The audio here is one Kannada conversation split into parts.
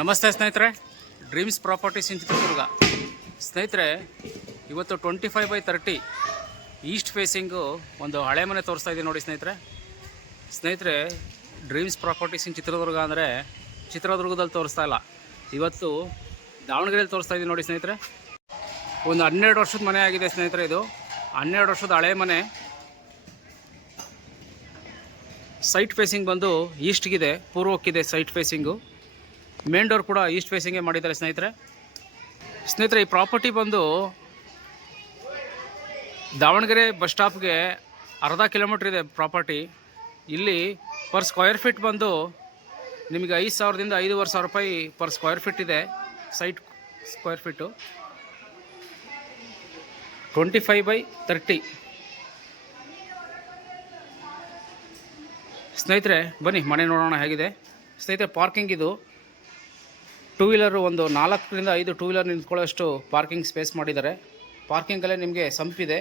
ನಮಸ್ತೆ ಸ್ನೇಹಿತರೆ, ಡ್ರೀಮ್ಸ್ ಪ್ರಾಪರ್ಟೀಸ್ ಇನ್ ಚಿತ್ರದುರ್ಗ. ಸ್ನೇಹಿತರೆ, ಇವತ್ತು 25/30 ಈಸ್ಟ್ ಫೇಸಿಂಗು ಒಂದು ಹಳೆ ಮನೆ ತೋರಿಸ್ತಾ ಇದ್ದೀನಿ ನೋಡಿ ಸ್ನೇಹಿತರೆ. ಡ್ರೀಮ್ಸ್ ಪ್ರಾಪರ್ಟೀಸ್ ಇನ್ ಚಿತ್ರದುರ್ಗ ಅಂದರೆ ಚಿತ್ರದುರ್ಗದಲ್ಲಿ ತೋರಿಸ್ತಾ ಇಲ್ಲ, ಇವತ್ತು ದಾವಣಗೆರೆಯಲ್ಲಿ ತೋರಿಸ್ತಾ ಇದ್ದೀನಿ ನೋಡಿ ಸ್ನೇಹಿತರೆ. ಒಂದು 12 ವರ್ಷದ ಮನೆ ಆಗಿದೆ ಸ್ನೇಹಿತರೆ. ಇದು 12 ವರ್ಷದ ಹಳೆ ಮನೆ. ಸೈಟ್ ಫೇಸಿಂಗ್ ಬಂದು ಈಸ್ಟ್ಗಿದೆ, ಪೂರ್ವಕ್ಕಿದೆ ಸೈಟ್ ಫೇಸಿಂಗು. ಮೇನ್ ಡೋರ್ ಕೂಡ ಈಸ್ಟ್ ಫೇಸಿಂಗೇ ಮಾಡಿದ್ದಾರೆ ಸ್ನೇಹಿತರೆ. ಈ ಪ್ರಾಪರ್ಟಿ ಬಂದು ದಾವಣಗೆರೆ ಬಸ್ ಸ್ಟಾಪ್ಗೆ ಅರ್ಧ ಕಿಲೋಮೀಟ್ರ್ ಇದೆ ಪ್ರಾಪರ್ಟಿ. ಇಲ್ಲಿ ಪರ್ ಸ್ಕ್ವೇರ್ ಫೀಟ್ ಬಂದು ನಿಮಗೆ 5,000ದಿಂದ 5,500 ರೂಪಾಯಿ ಪರ್ ಸ್ಕ್ವೇರ್ ಫೀಟ್ ಇದೆ. Site square feet 25/30. ಸ್ನೇಹಿತರೆ ಬನ್ನಿ ಮನೆ ನೋಡೋಣ ಹೇಗಿದೆ. ಸ್ನೇಹಿತರೆ, ಪಾರ್ಕಿಂಗ್ ಇದು 2 ವೀಲರು ಒಂದು 4ರಿಂದ 5 2 ವೀಲರ್ ನಿಂತ್ಕೊಳ್ಳೋಷ್ಟು ಪಾರ್ಕಿಂಗ್ ಸ್ಪೇಸ್ ಮಾಡಿದ್ದಾರೆ. ಪಾರ್ಕಿಂಗಲ್ಲೇ ನಿಮಗೆ ಸಂಪಿದೆ.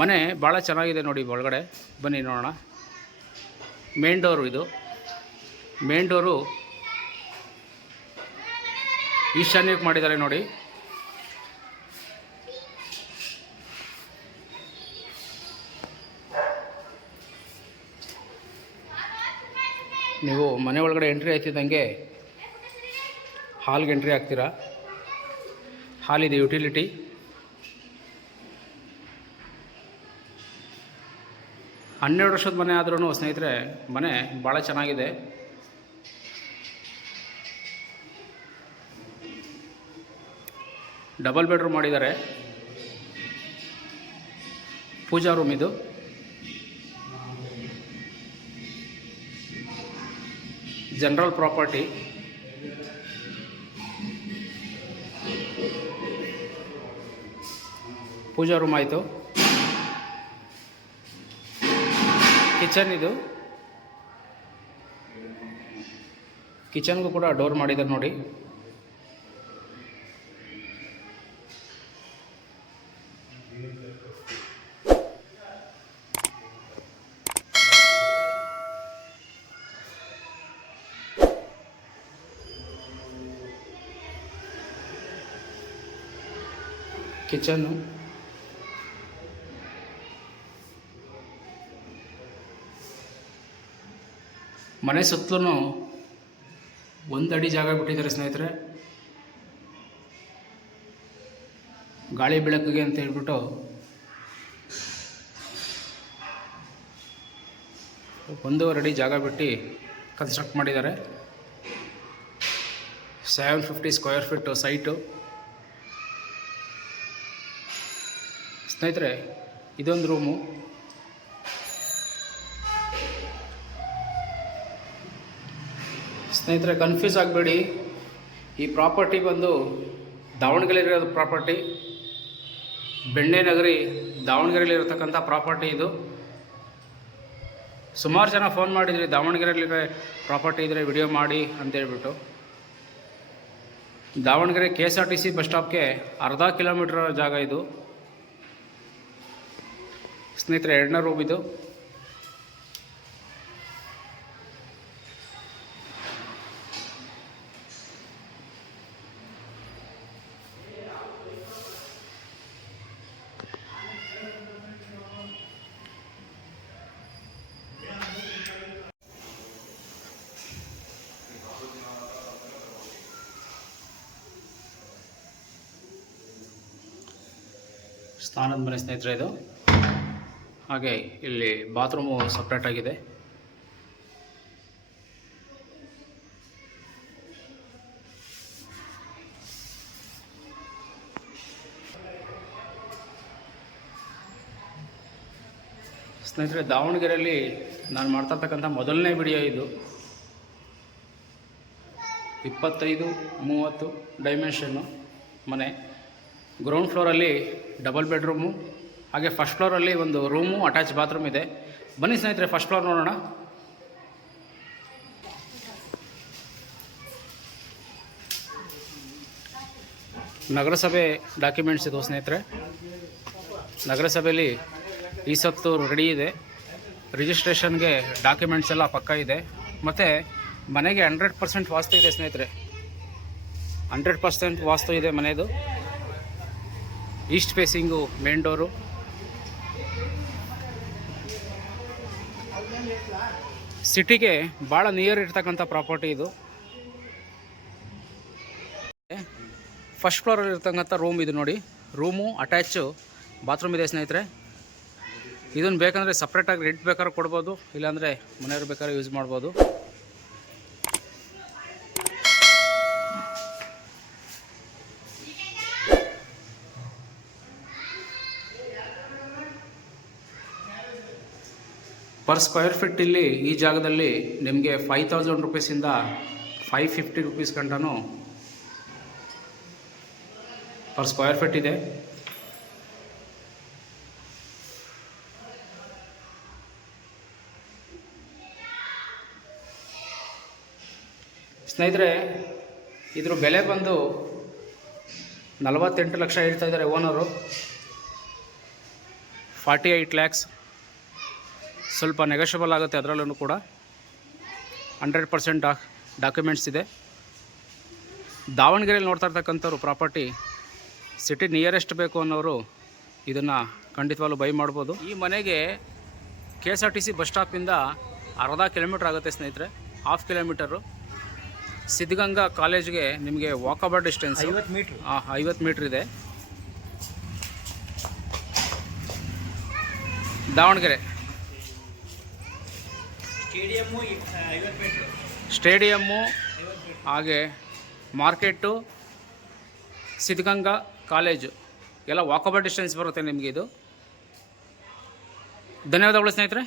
ಮನೆ ಭಾಳ ಚೆನ್ನಾಗಿದೆ ನೋಡಿ. ಒಳಗಡೆ ಬನ್ನಿ ನೋಡೋಣ. ಮೇನ್ ಡೋರು ಇದು. ಮೇನ್ ಡೋರು ಈಶಾನ್ಯಕ್ಕೆ ಮಾಡಿದ್ದಾರೆ ನೋಡಿ. ನೀವು ಮನೆ ಒಳಗಡೆ ಎಂಟ್ರಿ ಆಯ್ತಿದ್ದಂಗೆ ಹಾಲ್ಗೆ ಎಂಟ್ರಿ ಆಗ್ತೀರಾ. ಹಾಲಿದೆ, ಯುಟಿಲಿಟಿ. ಹನ್ನೆರಡು ವರ್ಷದ ಮನೆ ಆದ್ರೂ ಸ್ನೇಹಿತರೆ ಮನೆ ಭಾಳ ಚೆನ್ನಾಗಿದೆ. ಡಬಲ್ ಬೆಡ್ರೂಮ್ ಮಾಡಿದ್ದಾರೆ. ಪೂಜಾ ರೂಮ್ ಇದು. General property. ಪೂಜಾ ರೂಮ್ ಆಯಿತು. ಕಿಚನ್ ಇದು. ಕಿಚನ್ಗೂ ಕೂಡ ಡೋರ್ ಮಾಡಿದ್ದಾರೆ ನೋಡಿ. ಕಿಚನ್ನು, ಮನೆ ಸುತ್ತಲೂ 1 ಅಡಿ ಜಾಗ ಬಿಟ್ಟಿದ್ದಾರೆ ಸ್ನೇಹಿತರೆ. ಗಾಳಿ ಬೆಳಕಿಗೆ ಅಂತ ಹೇಳ್ಬಿಟ್ಟು 1.5 ಅಡಿ ಜಾಗ ಬಿಟ್ಟು ಕನ್ಸ್ಟ್ರಕ್ಟ್ ಮಾಡಿದ್ದಾರೆ. 750 ಸ್ಕ್ವೇರ್ ಫೀಟು ಸೈಟು. ಸ್ನೇಹಿತರೆ, ಇದೊಂದು ರೂಮು. ಸ್ನೇಹಿತರೆ, ಕನ್ಫ್ಯೂಸ್ ಆಗಬೇಡಿ. ಈ ಪ್ರಾಪರ್ಟಿ ಬಂದು ದಾವಣಗೆರೆಯಲ್ಲಿರೋ ಪ್ರಾಪರ್ಟಿ. ಬೆಣ್ಣೆ ನಗರಿ ದಾವಣಗೆರೆಯಲ್ಲಿರತಕ್ಕಂಥ ಪ್ರಾಪರ್ಟಿ ಇದು. ಸುಮಾರು ಜನ ಫೋನ್ ಮಾಡಿದ್ರಿ, ದಾವಣಗೆರೆಯಲ್ಲಿರೋ ಪ್ರಾಪರ್ಟಿ ಇದ್ದರೆ ವಿಡಿಯೋ ಮಾಡಿ ಅಂತೇಳ್ಬಿಟ್ಟು. ದಾವಣಗೆರೆ KSRTC ಬಸ್ ಸ್ಟಾಪ್ಗೆ ಅರ್ಧ ಕಿಲೋಮೀಟ್ರ್ ಜಾಗ ಇದು ಸ್ನೇಹಿತರೆ. 2ನೇ ರೂಮ್ ಇದು. ಸ್ನಾನದ ಮನೆ ಸ್ನೇಹಿತರೆ ಇದು. ಹಾಗೆ ಇಲ್ಲಿ ಬಾತ್ರೂಮು ಸಪ್ರೇಟ್ ಆಗಿದೆ. ಸ್ನೇಹಿತರೆ, ದಾವಣಗೆರೆಯಲ್ಲಿ ನಾನು ಮಾಡ್ತಾಯಿರ್ತಕ್ಕಂಥ ಮೊದಲನೇ ವಿಡಿಯೋ ಇದು. 25-30 ಡೈಮೆನ್ಷನ್ನು ಮನೆ. ಗ್ರೌಂಡ್ ಫ್ಲೋರಲ್ಲಿ ಡಬಲ್ ಬೆಡ್ರೂಮು, ಹಾಗೆ ಫಸ್ಟ್ ಫ್ಲೋರಲ್ಲಿ ಒಂದು ರೂಮು, ಅಟ್ಯಾಚ್ ಬಾತ್ರೂಮ್ ಇದೆ. ಬನ್ನಿ ಸ್ನೇಹಿತರೆ, ಫಸ್ಟ್ ಫ್ಲೋರ್ ನೋಡೋಣ. ನಗರಸಭೆ ಡಾಕ್ಯುಮೆಂಟ್ಸ್ ಇದು ಸ್ನೇಹಿತರೆ. ನಗರಸಭೆಯಲ್ಲಿ ಈ ಸತ್ತು ರೆಡಿ ಇದೆ. ರಿಜಿಸ್ಟ್ರೇಷನ್ಗೆ ಡಾಕ್ಯುಮೆಂಟ್ಸ್ ಎಲ್ಲ ಪಕ್ಕ ಇದೆ. ಮತ್ತು ಮನೆಗೆ 100% ವಾಸ್ತು ಇದೆ ಸ್ನೇಹಿತರೆ. 100% ವಾಸ್ತು ಇದೆ ಮನೆಯದು. East facing main door. ಸಿಟಿಗೆ ಭಾಳ ನಿಯರ್ ಇರ್ತಕ್ಕಂಥ ಪ್ರಾಪರ್ಟಿ ಇದು. ಫಸ್ಟ್ ಫ್ಲೋರಲ್ಲಿ ಇರ್ತಕ್ಕಂಥ ರೂಮ್ ಇದು ನೋಡಿ. ರೂಮು ಅಟ್ಯಾಚು ಬಾತ್ರೂಮ್ ಇದೆ ಸ್ನೇಹಿತರೆ. ಇದನ್ನು ಬೇಕಂದರೆ ಸಪ್ರೇಟಾಗಿ ರೆಂಟ್ ಬೇಕಾದ್ರೆ ಕೊಡ್ಬೋದು, ಇಲ್ಲಾಂದರೆ ಮನೆಯವ್ರು ಬೇಕಾದ್ರೆ ಯೂಸ್ ಮಾಡ್ಬೋದು. ಪರ್ ಸ್ಕ್ವೇರ್ ಫೀಟ್ ಇಲ್ಲಿ ಈ ಜಾಗದಲ್ಲಿ ನಿಮಗೆ 5000 ರುಪೀಸಿಂದ 550 ರುಪೀಸ್ ಗಂಟನೂ ಪರ್ ಸ್ಕ್ವೇರ್ ಫೀಟ್ ಇದೆ. ಸ್ನೇಹಿತರೆ, ಇದ್ರ ಬೆಲೆ ಬಂದು 48 ಲಕ್ಷ ಹೇಳ್ತಾ ಇದ್ದಾರೆ ಓನರು. 48 ಲ್ಯಾಕ್ಸ್. ಸ್ವಲ್ಪ ನೆಗೋಷಿಯಬಲ್ ಆಗುತ್ತೆ ಅದರಲ್ಲೂ ಕೂಡ. 100% ಡಾಕ್ಯುಮೆಂಟ್ಸ್ ಇದೆ. ದಾವಣಗೆರೆಯಲ್ಲಿ ನೋಡ್ತಾ ಇರ್ತಕ್ಕಂಥವ್ರು ಪ್ರಾಪರ್ಟಿ ಸಿಟಿ ನಿಯರೆಸ್ಟ್ ಬೇಕು ಅನ್ನೋರು ಇದನ್ನು ಖಂಡಿತವಾಗ್ಲೂ ಬೈ ಮಾಡ್ಬೋದು. ಈ ಮನೆಗೆ KSRTC ಬಸ್ ಸ್ಟಾಪಿಂದ ಅರ್ಧ ಕಿಲೋಮೀಟ್ರ್ ಆಗುತ್ತೆ ಸ್ನೇಹಿತರೆ, 1/2 ಕಿಲೋಮೀಟರು. ಸಿದ್ಧಗಂಗಾ ಕಾಲೇಜ್ಗೆ ನಿಮಗೆ ವಾಕಬಲ್ ಡಿಸ್ಟೆನ್ಸ್ 50 ಮೀಟ್ರ್ ಇದೆ. ದಾವಣಗೆರೆ ಸ್ಟೇಡಿಯಮ್ಮು ಹಾಗೆ ಮಾರ್ಕೆಟು, ಸಿದ್ಧಗಂಗಾ ಕಾಲೇಜು ಎಲ್ಲ ವಾಕಬಲ್ ಡಿಸ್ಟೆನ್ಸ್ ಬರುತ್ತೆ ನಿಮಗೆ ಇದು. ಧನ್ಯವಾದಗಳು ಸ್ನೇಹಿತರೆ.